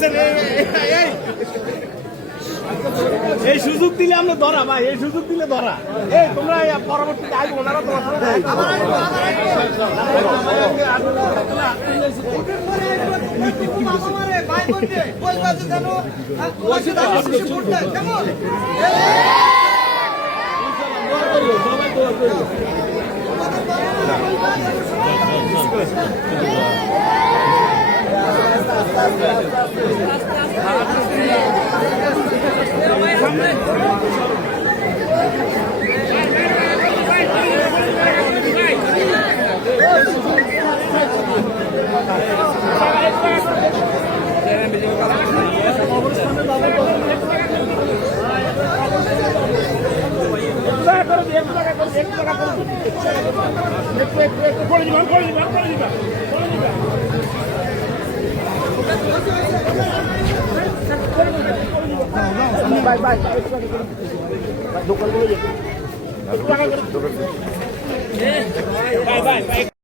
আছেন এই সুযোগ দিলে আমরা ধরা ভাই, এই সুযোগ দিলে ধরা। এই তোমরা পরবর্তীতে আসবো, ওনারা তোমার সাথে দোকানগুলো